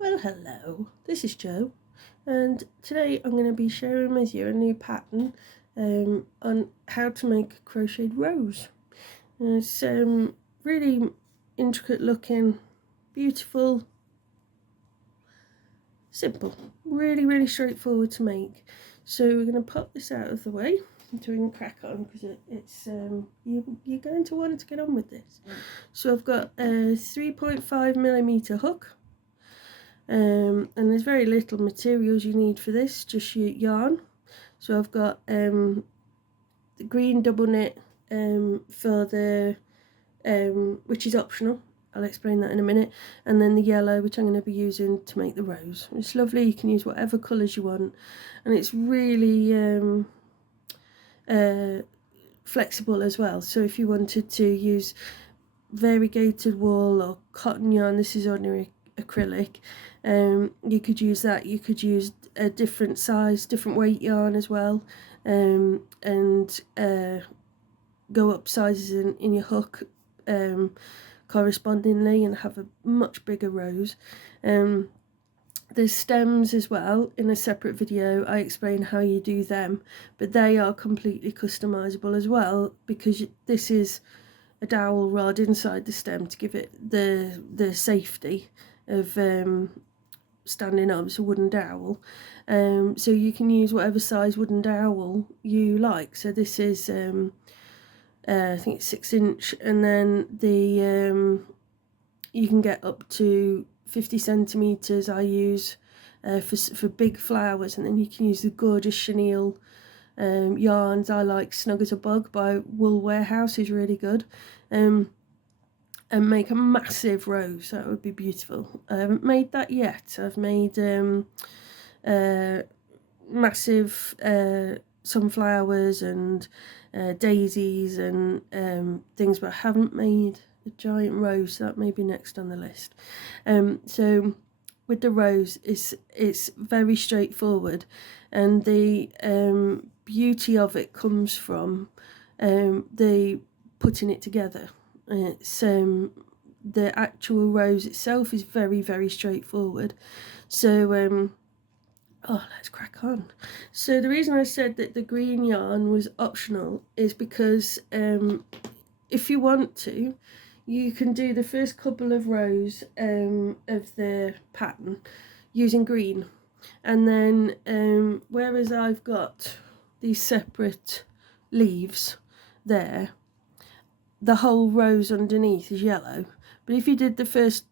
Well, hello, this is Jo, and today I'm going to be sharing with you a new pattern on how to make a crocheted rose. It's really intricate looking, beautiful, simple, really straightforward to make. So we're going to pop this out of the way so we can crack on, because it's you're going to want to get on with this. So I've got a 3.5mm hook. And there's very little materials you need for this, just your yarn. So I've got the green double knit for the which is optional. I'll explain that in a minute. And then the yellow, which I'm going to be using to make the rose. It's lovely. You can use whatever colours you want, and it's really flexible as well. So if you wanted to use variegated wool or cotton yarn, this is ordinary acrylic, you could use that. You could use a different size, different weight yarn as well, and go up sizes in your hook correspondingly, and have a much bigger rose. There's stems as well. In a separate video I explain how you do them, but they are completely customizable as well, because this is a dowel rod inside the stem to give it the safety of standing up. It's a wooden dowel, so you can use whatever size wooden dowel you like. So this is I think it's 6-inch, and then the you can get up to 50 centimeters. I use for big flowers, and then you can use the gorgeous chenille yarns. I like Snug as a Bug by Wool Warehouse, is really good, and make a massive rose. That would be beautiful. I haven't made that yet. I've made massive sunflowers and daisies and things, but I haven't made a giant rose. So that may be next on the list. So with the rose, it's very straightforward, and the beauty of it comes from the putting it together. It's the actual rose itself is very straightforward. So let's crack on. So the reason I said that the green yarn was optional is because if you want to, you can do the first couple of rows of the pattern using green, and then whereas I've got these separate leaves there, the whole rows underneath is yellow. But if you did the first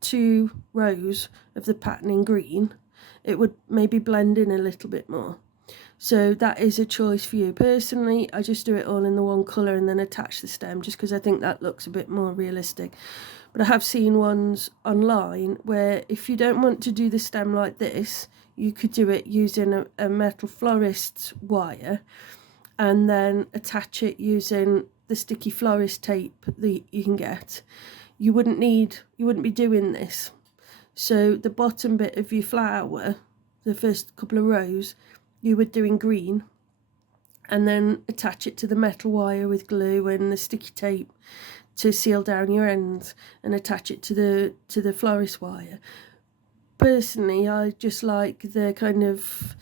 2 rows of the pattern in green, it would maybe blend in a little bit more. So that is a choice for you. Personally, I just do it all in the one colour and then attach the stem, just because I think that looks a bit more realistic. But I have seen ones online where if you don't want to do the stem like this, you could do it using a metal florist's wire, and then attach it using the sticky florist tape that you can get. You wouldn't be doing this. So the bottom bit of your flower, the first couple of rows, you would do in green, and then attach it to the metal wire with glue and the sticky tape to seal down your ends, and attach it to the florist wire. Personally, I just like the kind of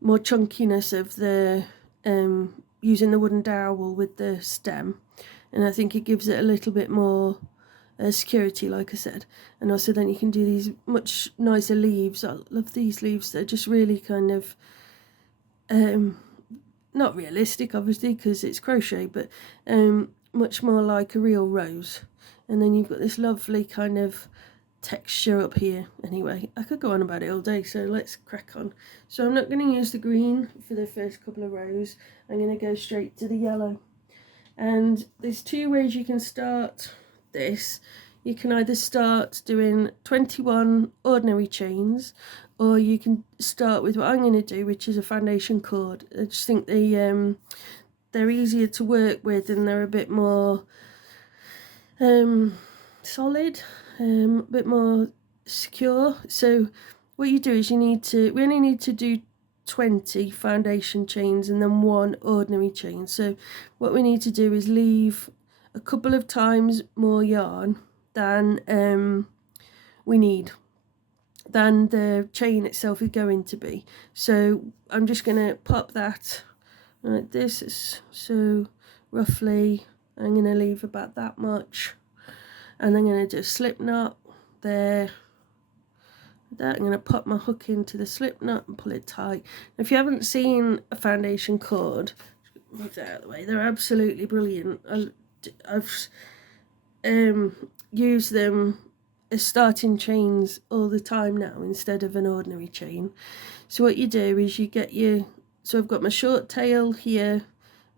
more chunkiness of the using the wooden dowel with the stem, and I think it gives it a little bit more security, like I said. And also then you can do these much nicer leaves. I love these leaves. They're just really kind of not realistic, obviously, because it's crochet, but much more like a real rose. And then you've got this lovely kind of texture up here. Anyway, I could go on about it all day, so let's crack on. So I'm not going to use the green for the first couple of rows. I'm going to go straight to the yellow. And there's 2 ways you can start this. You can either start doing 21 ordinary chains, or you can start with what I'm going to do, which is a foundation cord. I just think they're easier to work with, and they're a bit more solid, a bit more secure. So what you do is we only need to do 20 foundation chains and then 1 ordinary chain. So what we need to do is leave a couple of times more yarn than we need. than the chain itself is going to be. So I'm just going to pop that like this. So roughly I'm going to leave about that much, and I'm going to do a slip knot there. That I'm going to pop my hook into the slip knot and pull it tight. If you haven't seen a foundation cord, move that out of the way. They're absolutely brilliant. I've used them as starting chains all the time now instead of an ordinary chain. So what you do is you get your, so I've got my short tail here,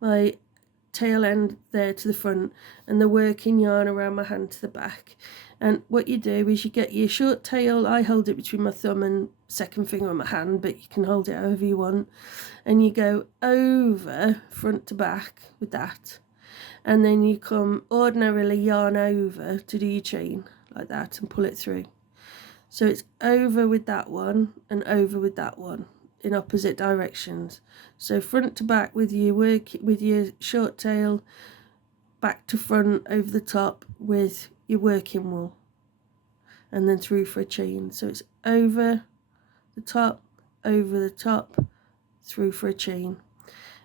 my tail end there to the front, and the working yarn around my hand to the back. And what you do is you get your short tail, I hold it between my thumb and second finger on my hand, but you can hold it however you want, and you go over front to back with that, and then you come ordinarily yarn over to do your chain like that and pull it through. So it's over with that one and over with that one in opposite directions. So front to back with your with your short tail, back to front over the top with your working wool, and then through for a chain. So it's over the top, through for a chain.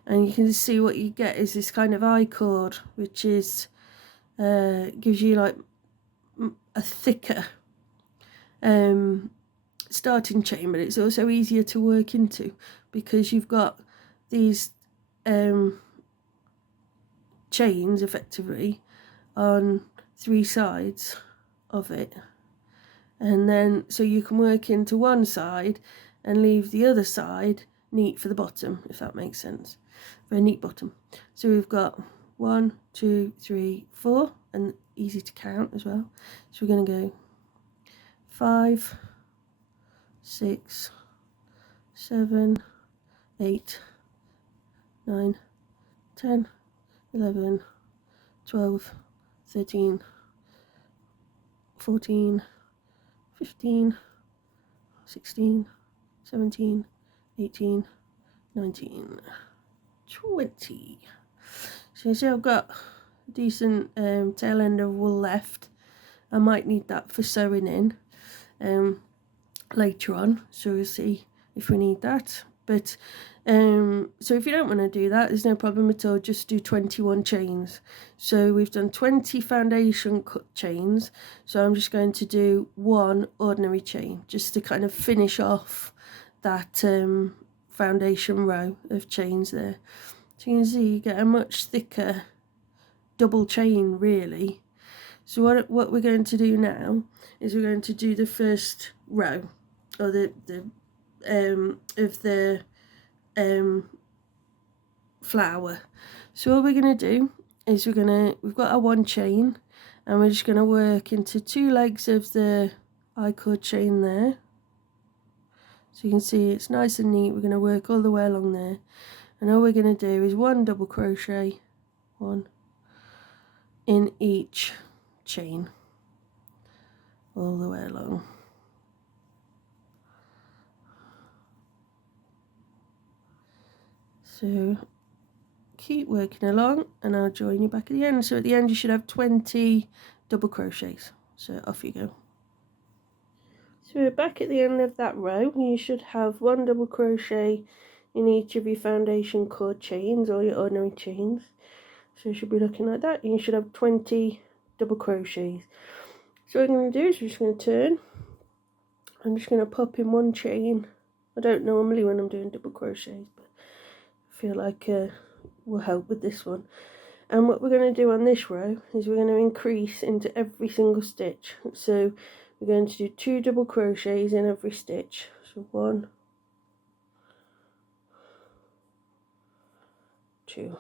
And you can see what you get is this kind of I-cord, which is gives you like a thicker starting chain, but it's also easier to work into because you've got these chains effectively on 3 sides of it, and then so you can work into one side and leave the other side neat for the bottom, if that makes sense. Very neat bottom. So we've got 1, 2, 3, 4, and easy to count as well. So we're going to go 5, 6, 7, 8, 9, 10, 11, 12, 13, 14, 15, 16, 17, 18, 19, 20. So you see I've got a decent tail end of wool left. I might need that for sewing in later on, so we'll see if we need that. But so if you don't want to do that, there's no problem at all, just do 21 chains. So we've done 20 foundation cut chains, so I'm just going to do 1 ordinary chain just to kind of finish off that foundation row of chains there. So you can see you get a much thicker double chain really. So what we're going to do now is we're going to do the first row, or the flower. So what we're going to do is we've got our 1 chain, and we're just going to work into 2 legs of the I-cord chain there. So you can see it's nice and neat. We're going to work all the way along there, and all we're going to do is 1 double crochet, 1 in each chain all the way along. So keep working along and I'll join you back at the end. So at the end you should have 20 double crochets. So off you go. So we're back at the end of that row. You should have 1 double crochet in each of your foundation cord chains or your ordinary chains. So it should be looking like that. And you should have 20 double crochets. So what I'm going to do is we're just going to turn. I'm just going to pop in 1 chain. I don't normally when I'm doing double crochets, but I feel like will help with this one. And what we're going to do on this row is we're going to increase into every single stitch. So we're going to do 2 double crochets in every stitch. So 1, 2,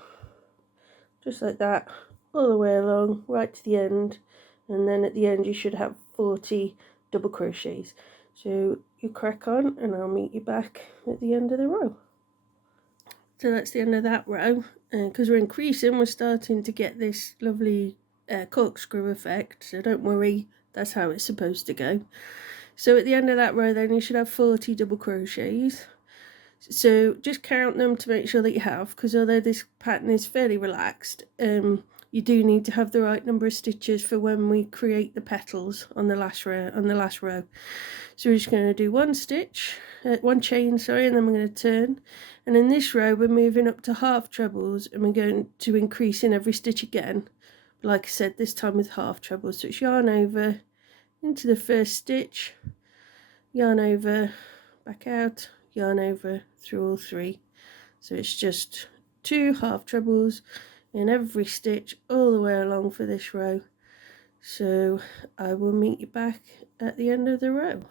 just like that, all the way along right to the end, and then at the end you should have 40 double crochets. So you crack on and I'll meet you back at the end of the row. So that's the end of that row. Because we're increasing, we're starting to get this lovely corkscrew effect, so don't worry, that's how it's supposed to go. So at the end of that row then you should have 40 double crochets. So just count them to make sure that you have, because although this pattern is fairly relaxed, you you do need to have the right number of stitches for when we create the petals on the last row. So we're just going to do one chain, sorry, and then we're going to turn. And in this row we're moving up to half trebles, and we're going to increase in every stitch again. But like I said, this time with half trebles. So it's yarn over into the first stitch, yarn over, back out, yarn over through all three. So it's just 2 half trebles in every stitch all the way along for this row. So I will meet you back at the end of the row.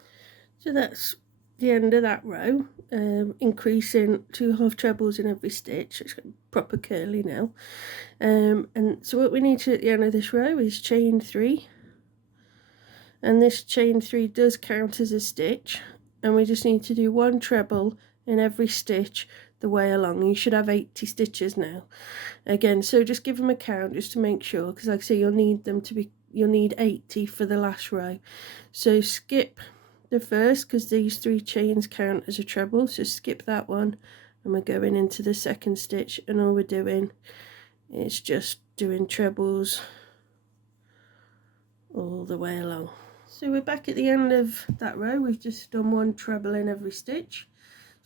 So that's the end of that row, increasing 2 half trebles in every stitch. It's proper curly now. And so what we need to do at the end of this row is chain 3, and this chain 3 does count as a stitch, and we just need to do 1 treble in every stitch the way along. You should have 80 stitches now. Again, so just give them a count just to make sure, because like I say, you'll need 80 for the last row. So skip the first, because these 3 chains count as a treble, so skip that one, and we're going into the second stitch, and all we're doing is just doing trebles all the way along. So we're back at the end of that row. We've just done 1 treble in every stitch.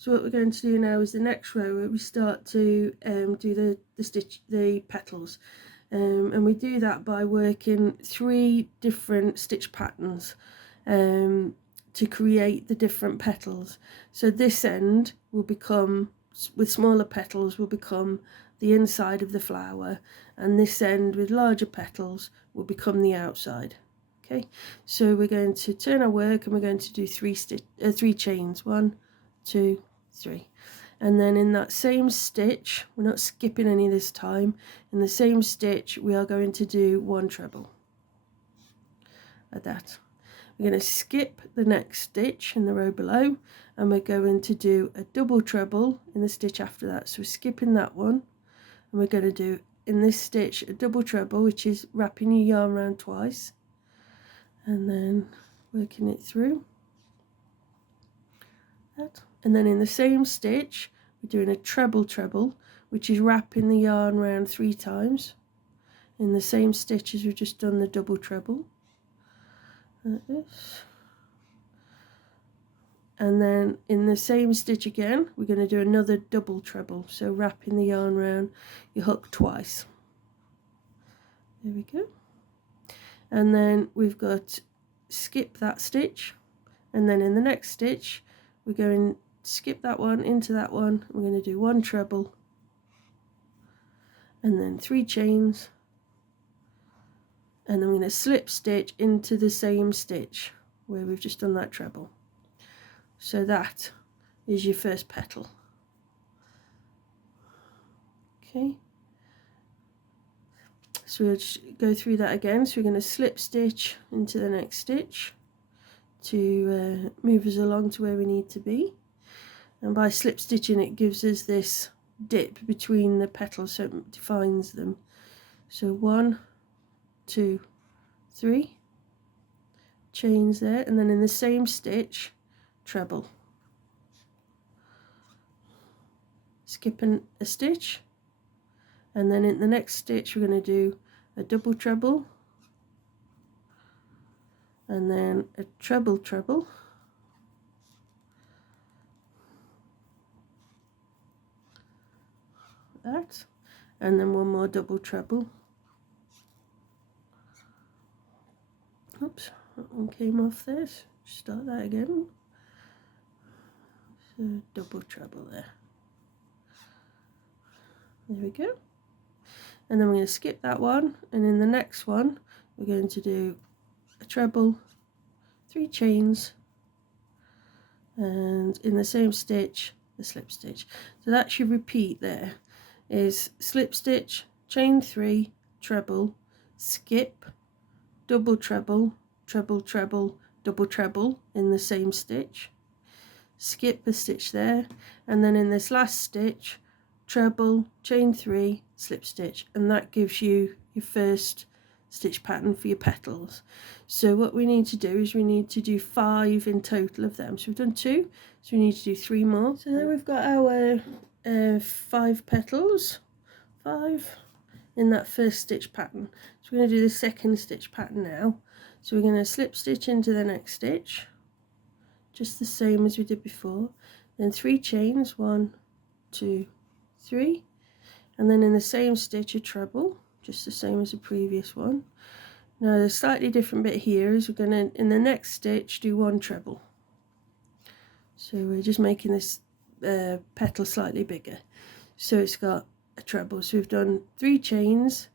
So what we're going to do now is the next row where we start to do the petals, and we do that by working 3 different stitch patterns to create the different petals. So this end will become, with smaller petals, will become the inside of the flower, and this end with larger petals will become the outside. Okay, so we're going to turn our work, and we're going to do 3 chains, 1, 2, 3, and then in that same stitch, we're not skipping any this time, in the same stitch we are going to do 1 treble, like that. We're going to skip the next stitch in the row below, and we're going to do a double treble in the stitch after that. So we're skipping that one, and we're going to do in this stitch a double treble, which is wrapping your yarn around twice and then working it through that. And then in the same stitch we're doing a treble, which is wrapping the yarn around 3 times in the same stitch as we've just done the double treble, like this. And then in the same stitch again we're going to do another double treble, so wrapping the yarn around your hook twice. There we go. And then we've got skip that stitch, and then in the next stitch we're going to skip that one into that one. We're going to do 1 treble, and then 3 chains, and then we're going to slip stitch into the same stitch where we've just done that treble. So that is your first petal. Okay, so we'll just go through that again. So we're going to slip stitch into the next stitch to move us along to where we need to be, and by slip stitching it gives us this dip between the petals, so it defines them. So 1, 2, 3 chains there, and then in the same stitch treble, skipping a stitch, and then in the next stitch we're going to do a double treble, and then a treble, that, and then 1 more double treble. Oops, that one came off there, so start that again. So double treble there. There we go. And then we're going to skip that one, and in the next one we're going to do a treble, 3 chains, and in the same stitch the slip stitch. So that's your repeat there, is slip stitch, chain 3, treble, skip, double treble, treble, treble, double treble in the same stitch, skip a stitch there, and then in this last stitch treble, chain 3, slip stitch, and that gives you your first stitch pattern for your petals. So what we need to do is we need to do 5 in total of them. So we've done 2, so we need to do 3 more. So then we've got our 5 petals, 5 in that first stitch pattern. So we're going to do the second stitch pattern now. So we're going to slip stitch into the next stitch, just the same as we did before, then 3 chains, 1, 2, 3, and then in the same stitch a treble, just the same as the previous one. Now the slightly different bit here is we're going to, in the next stitch, do 1 treble. So we're just making this petal slightly bigger, so it's got a treble. So we've done 3 chains,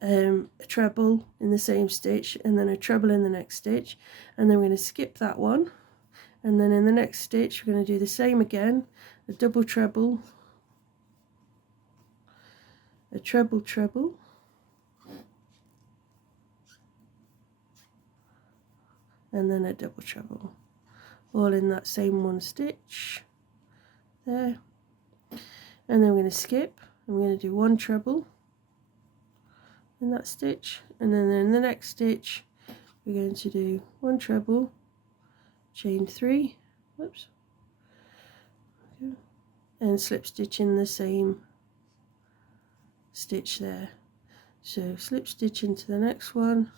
a treble in the same stitch, and then a treble in the next stitch, and then we're going to skip that one, and then in the next stitch we're going to do the same again, a double treble, a treble treble, and then a double treble, all in that same one stitch there. And then we're going to skip, and we're going to do 1 treble in that stitch, and then in the next stitch we're going to do 1 treble, chain 3, whoops, and slip stitch in the same stitch there. So slip stitch into the next one,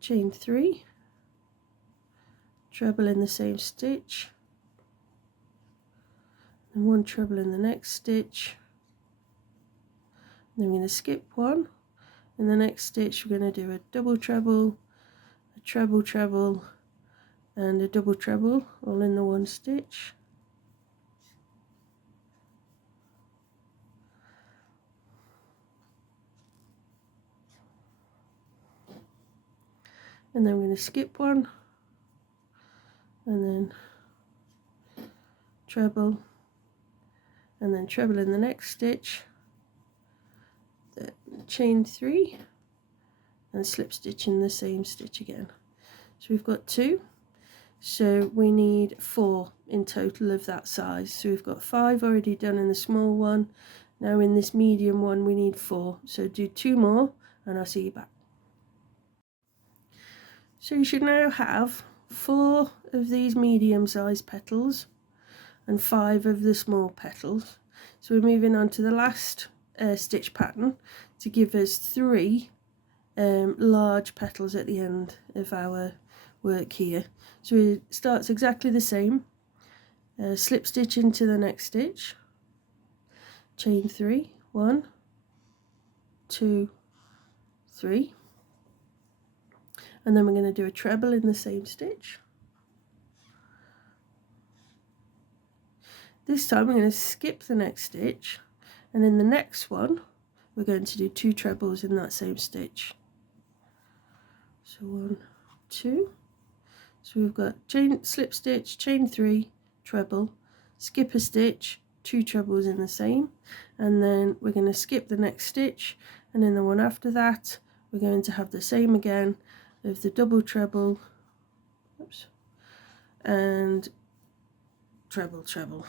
chain 3, treble in the same stitch, and 1 treble in the next stitch. Then we're going to skip 1. In the next stitch we're going to do a double treble, a treble treble, and a double treble, all in the one stitch. And then we're going to skip 1, and then treble, and then treble in the next stitch, chain 3, and slip stitch in the same stitch again. So we've got 2, so we need 4 in total of that size. So we've got 5 already done in the small one. Now in this medium one we need 4, so do 2 more and I'll see you back. So you should now have 4 of these medium sized petals and 5 of the small petals. So we're moving on to the last stitch pattern to give us 3 large petals at the end of our work here. So it starts exactly the same, slip stitch into the next stitch, chain 3, 1, 2, 3, and then we're going to do a treble in the same stitch. This time we're going to skip the next stitch, and in the next one we're going to do 2 trebles in that same stitch. So 1, 2, so we've got chain, slip stitch, chain 3, treble, skip a stitch, 2 trebles in the same, and then we're going to skip the next stitch, and in the one after that we're going to have the same again of the double treble, oops, and treble treble.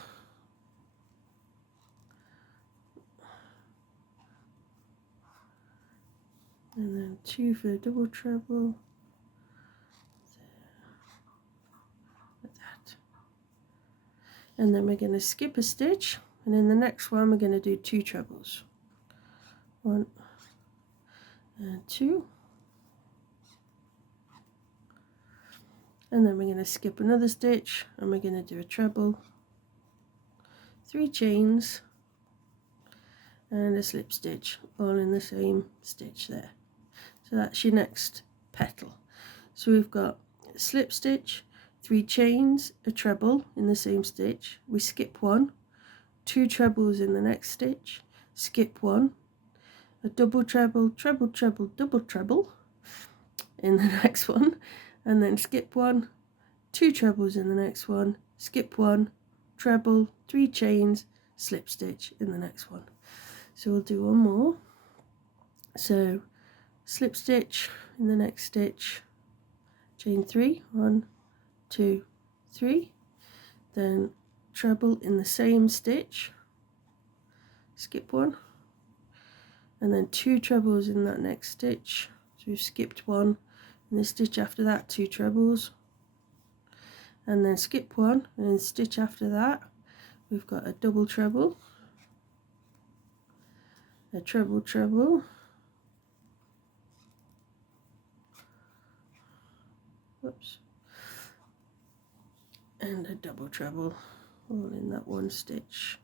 And then 2 for the double treble, like that. And then we're going to skip a stitch, and in the next one we're going to do 2 trebles, 1 and 2, and then we're going to skip another stitch, and we're going to do a treble, 3 chains, and a slip stitch, all in the same stitch there. So that's your next petal. So we've got a slip stitch, 3 chains, a treble in the same stitch, we skip 1, 2 trebles in the next stitch, skip 1, a double treble, treble treble, double treble in the next one, and then skip 1, 2 trebles in the next one, skip 1, treble, 3 chains, slip stitch in the next one. So we'll do one more. So slip stitch in the next stitch, chain 3, 1, 2, 3, then treble in the same stitch, skip 1, and then 2 trebles in that next stitch. So we've skipped 1, in the stitch after that 2 trebles, and then skip 1, and then stitch after that we've got a double treble, a treble treble, whoops, and a double treble, all in that one stitch.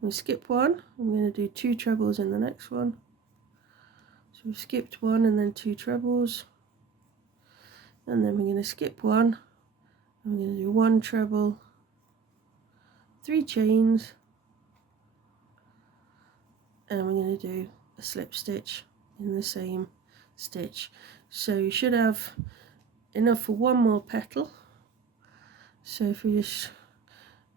We skip one, I'm going to do 2 trebles in the next one. So we've skipped one and then 2 trebles, and then we're going to skip one, I'm going to do 1 treble, 3 chains, and we're going to do a slip stitch in the same stitch. So you should have enough for 1 more petal. So if we just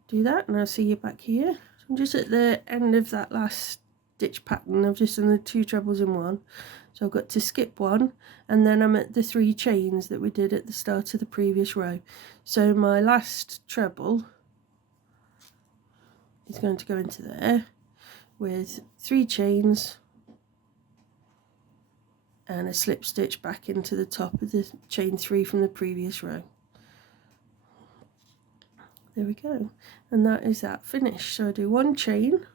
do that, and I'll see you back here. So I'm just at the end of that last stitch pattern. I've just done the 2 trebles in one, so I've got to skip one, and then I'm at the 3 chains that we did at the start of the previous row. So my last treble is going to go into there with 3 chains and a slip stitch back into the top of the chain 3 from the previous row. There we go, and that is that finished. So I do 1 chain,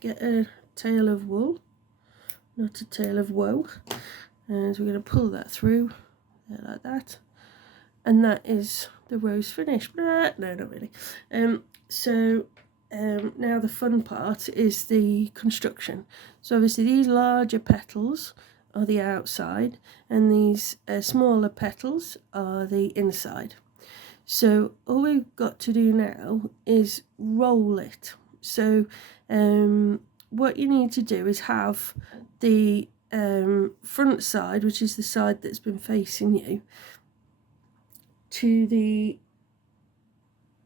get a tail of wool, not a tail of woe, and we're going to pull that through there like that, and that is the row's finished. No, not really. Now the fun part is the construction. So obviously these larger petals are the outside, and these smaller petals are the inside. So all we've got to do now is roll it. So what you need to do is have the front side, which is the side that's been facing you, to the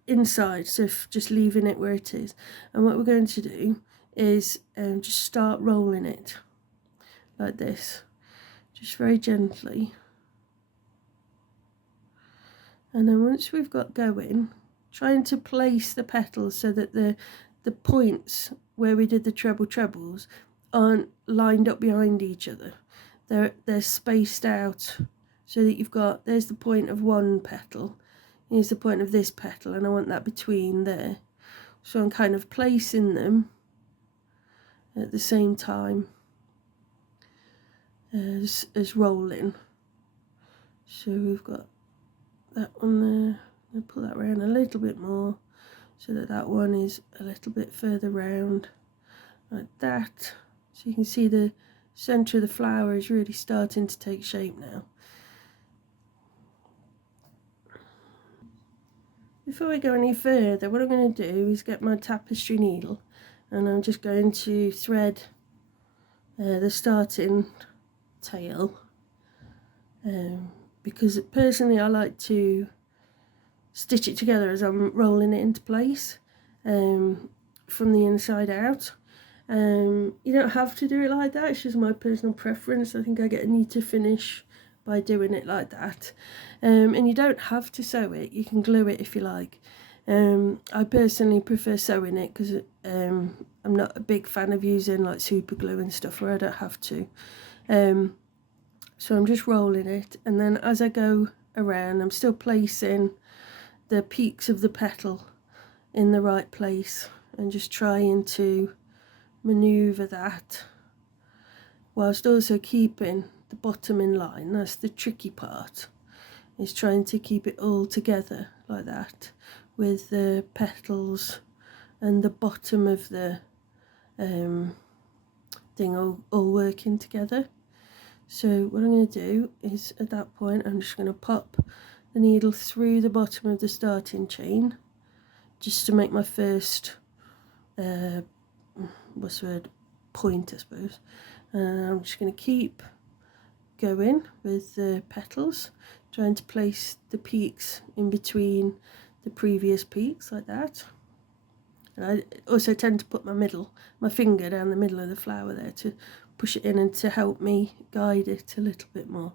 inside, so just leaving it where it is. And what we're going to do is just start rolling it like this, just very gently. And then once we've got going, trying to place the petals so that the points where we did the trebles aren't lined up behind each other. They're spaced out so that you've got, there's the point of one petal, here's the point of this petal, and I want that between there. So I'm kind of placing them at the same time as rolling. So we've got that one there. I'm going to pull that around a little bit more so that that one is a little bit further round, like that. So you can see the centre of the flower is really starting to take shape now. Before we go any further, what I'm going to do is get my tapestry needle, and I'm just going to thread the starting tail, because personally I like to stitch it together as I'm rolling it into place, from the inside out. You don't have to do it like that, it's just my personal preference. I think I get a neater finish by doing it like that. And you don't have to sew it, you can glue it if you like. I personally prefer sewing it because I'm not a big fan of using like super glue and stuff where I don't have to. So I'm just rolling it, and then as I go around I'm still placing the peaks of the petal in the right place and just trying to maneuver that whilst also keeping the bottom in line. That's the tricky part, is trying to keep it all together like that, with the petals and the bottom of the thing all working together. So what I'm going to do is, at that point, I'm just going to pop the needle through the bottom of the starting chain just to make my first what's the word, point, I suppose. And I'm just going to keep going with the petals, trying to place the peaks in between the previous peaks like that. And I also tend to put my finger down the middle of the flower there to push it in and to help me guide it a little bit more.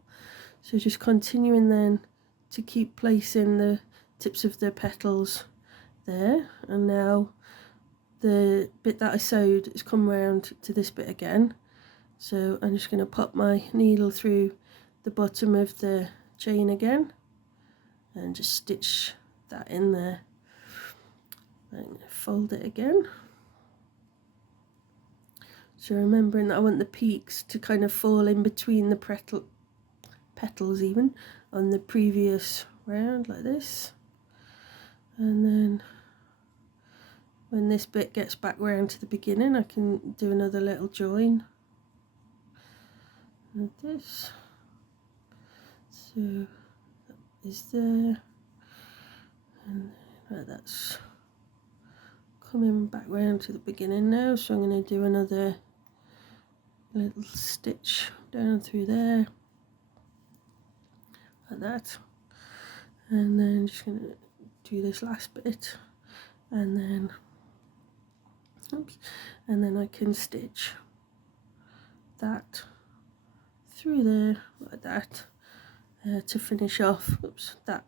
So just continuing then to keep placing the tips of the petals there, and now the bit that I sewed has come round to this bit again. So I'm just going to pop my needle through the bottom of the chain again and just stitch that in there. I'm going to fold it again. So remembering that I want the peaks to kind of fall in between the petals even on the previous round like this. And then when this bit gets back round to the beginning, I can do another little join like this. So that is there, and that's coming back round to the beginning now. So I'm going to do another little stitch down through there like that, and then just going to do this last bit, and then oops, and then I can stitch that through there like that to finish off that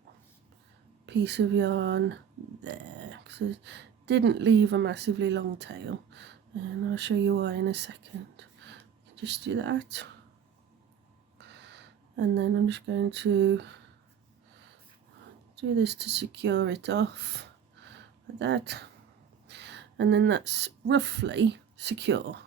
piece of yarn there, because it didn't leave a massively long tail, and I'll show you why in a second. Just do that, and then I'm just going to do this to secure it off like that, and then that's roughly secure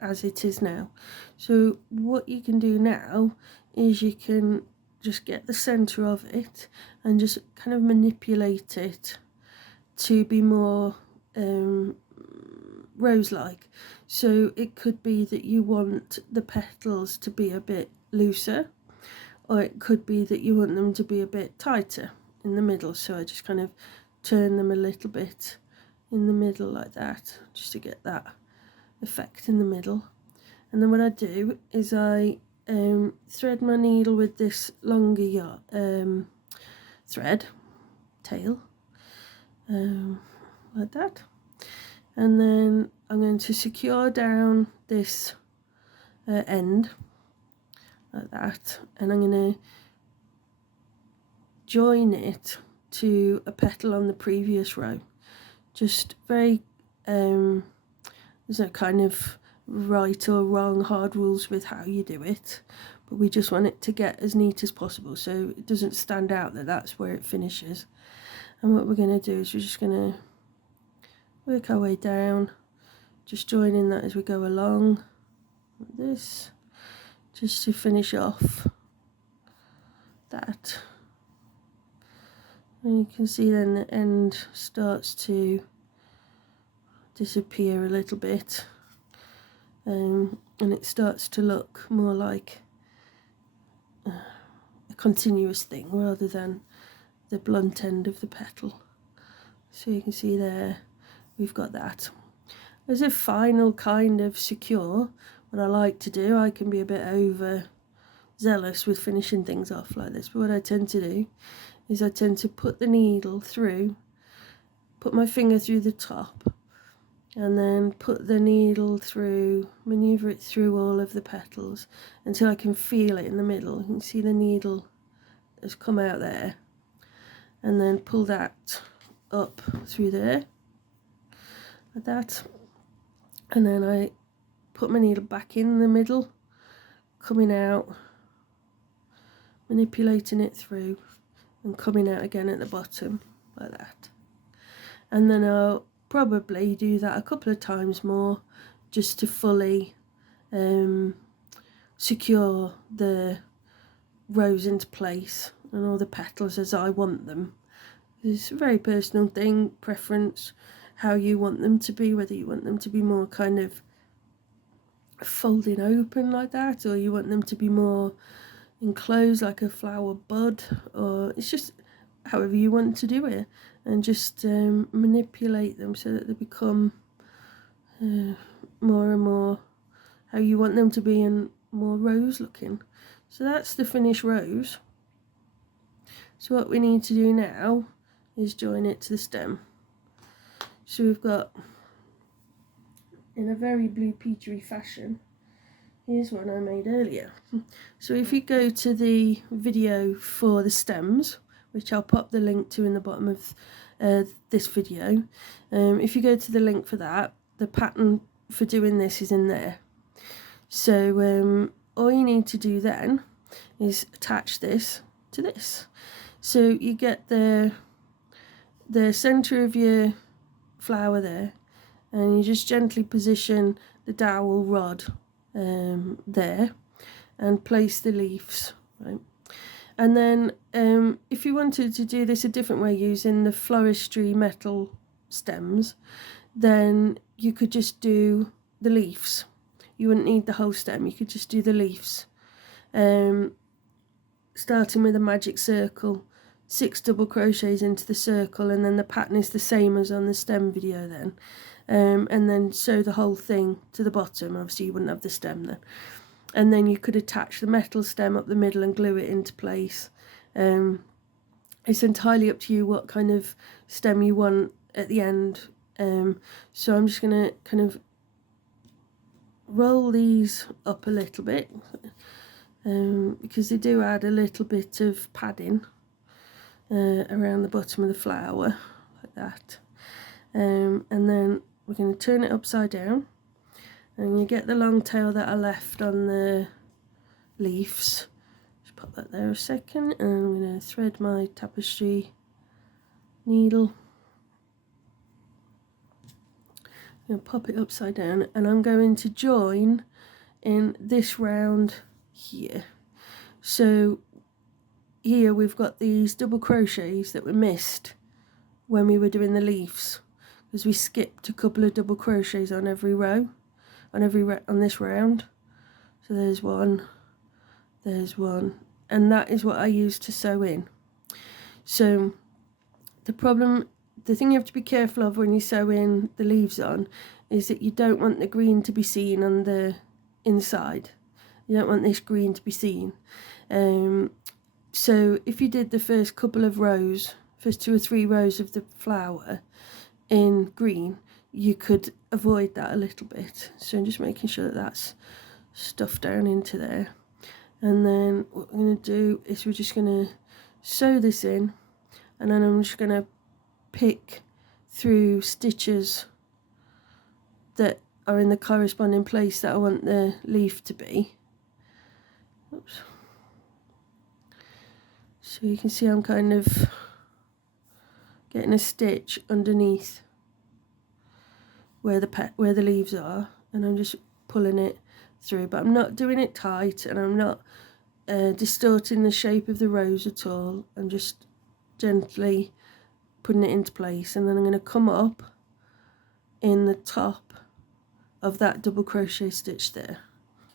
as it is now. So what you can do now is you can just get the center of it and just kind of manipulate it to be more rose-like. So it could be that you want the petals to be a bit looser, or it could be that you want them to be a bit tighter in the middle. So I just kind of turn them a little bit in the middle like that, just to get that effect in the middle. And then what I do is I thread my needle with this longer yarn thread tail like that, and then I'm going to secure down this end like that, and I'm going to join it to a petal on the previous row. Just very there's no kind of right or wrong hard rules with how you do it, but we just want it to get as neat as possible so it doesn't stand out that that's where it finishes. And what we're going to do is we're just going to work our way down, just joining that as we go along like this, just to finish off that. And you can see then the end starts to disappear a little bit, and it starts to look more like a continuous thing rather than the blunt end of the petal. So you can see there we've got that. As a final kind of secure, what I like to do, I can be a bit over zealous with finishing things off like this, but what I tend to do is I tend to put the needle through, put my finger through the top, and then put the needle through, maneuver it through all of the petals until I can feel it in the middle. You can see the needle has come out there, and then pull that up through there like that, and then I put my needle back in the middle, coming out, manipulating it through, and coming out again at the bottom like that. And then I'll probably do that a couple of times more just to fully secure the rows into place and all the petals as I want them. It's a very personal thing, preference, how you want them to be, whether you want them to be more kind of folding open like that, or you want them to be more enclosed like a flower bud, or it's just however you want to do it, and just manipulate them so that they become more and more how you want them to be and more rose looking. So that's the finished rose. So what we need to do now is join it to the stem. So we've got, in a very blue peachy fashion, here's one I made earlier. So if you go to the video for the stems, which I'll pop the link to in the bottom of this video, if you go to the link for that, the pattern for doing this is in there. So all you need to do then is attach this to this. So you get the center of your flower there, and you just gently position the dowel rod there and place the leaves, right? And then if you wanted to do this a different way using the floristry metal stems, then you could just do the leaves. You wouldn't need the whole stem, you could just do the leaves. Starting with a magic circle, 6 double crochets into the circle, and then the pattern is the same as on the stem video then. And then sew the whole thing to the bottom. Obviously you wouldn't have the stem then. And then you could attach the metal stem up the middle and glue it into place. It's entirely up to you what kind of stem you want at the end. So I'm just going to kind of roll these up a little bit, because they do add a little bit of padding around the bottom of the flower, like that. And then we're going to turn it upside down, and you get the long tail that I left on the leaves. Just pop that there a second, and I'm going to thread my tapestry needle. I'm going to pop it upside down, and I'm going to join in this round here. So here we've got these double crochets that we missed when we were doing the leaves, because we skipped a couple of double crochets on every row, on this round. So there's one, and that is what I used to sew in. So the thing you have to be careful of when you sew in the leaves on is that you don't want the green to be seen on the inside. You don't want this green to be seen. So if you did the first couple of rows, first 2 or 3 rows of the flower in green, you could avoid that a little bit. So I'm just making sure that that's stuffed down into there. And then what we're going to do is we're just going to sew this in, and then I'm just going to pick through stitches that are in the corresponding place that I want the leaf to be. Oops. So you can see I'm kind of getting a stitch underneath where the leaves are, and I'm just pulling it through, but I'm not doing it tight, and I'm not distorting the shape of the rose at all. I'm just gently putting it into place, and then I'm going to come up in the top of that double crochet stitch there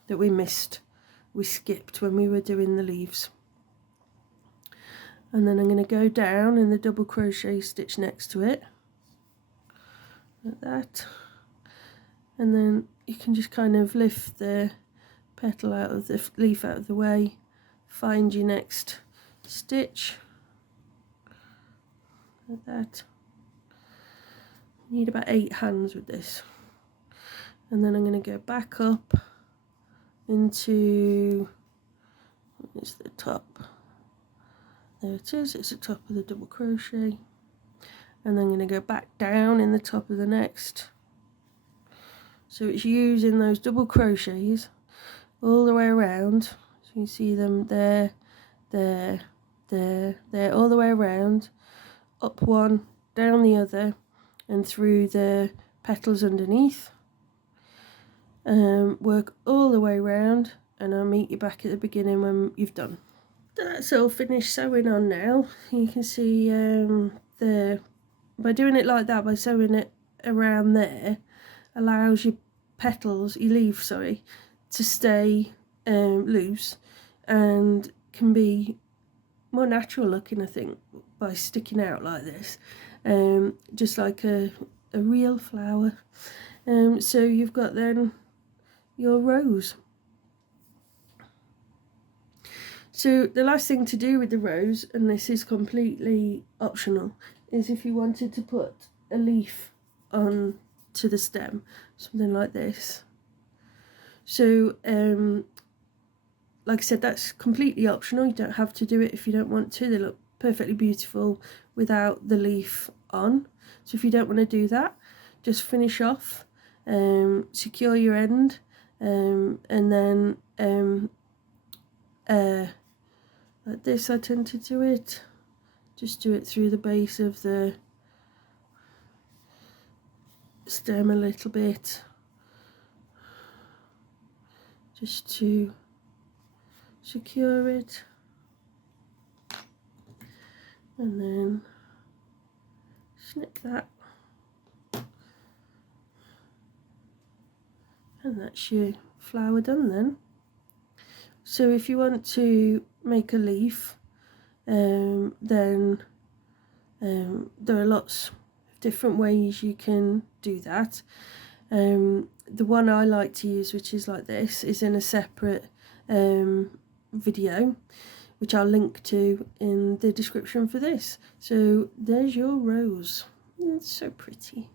that we skipped when we were doing the leaves. And then I'm going to go down in the double crochet stitch next to it, like that. And then you can just kind of lift the petal out of the leaf out of the way, find your next stitch, like that. You need about 8 hands with this. And then I'm going to go back up into, it's the top, there it is, it's the top of the double crochet, and then I'm going to go back down in the top of the next. So it's using those double crochets all the way around, so you can see them there, there, there, there, all the way around, up one, down the other, and through the petals underneath. Work all the way around, and I'll meet you back at the beginning when you've done. That's all finished sewing on now. You can see by doing it like that, by sewing it around there, allows your petals, your leaf, sorry, to stay loose, and can be more natural looking, I think, by sticking out like this, just like a real flower. So you've got then your rose. So the last thing to do with the rose, and this is completely optional, is if you wanted to put a leaf on to the stem, something like this. So like I said, that's completely optional. You don't have to do it if you don't want to. They look perfectly beautiful without the leaf on. So if you don't want to do that, just finish off, secure your end, and then like this I tend to do it. Just do it through the base of the stem a little bit, just to secure it, and then snip that, and that's your flower done then. So if you want to make a leaf, then there are lots of different ways you can do that. The one I like to use, which is like this, is in a separate video, which I'll link to in the description for this. So there's your rose. It's so pretty.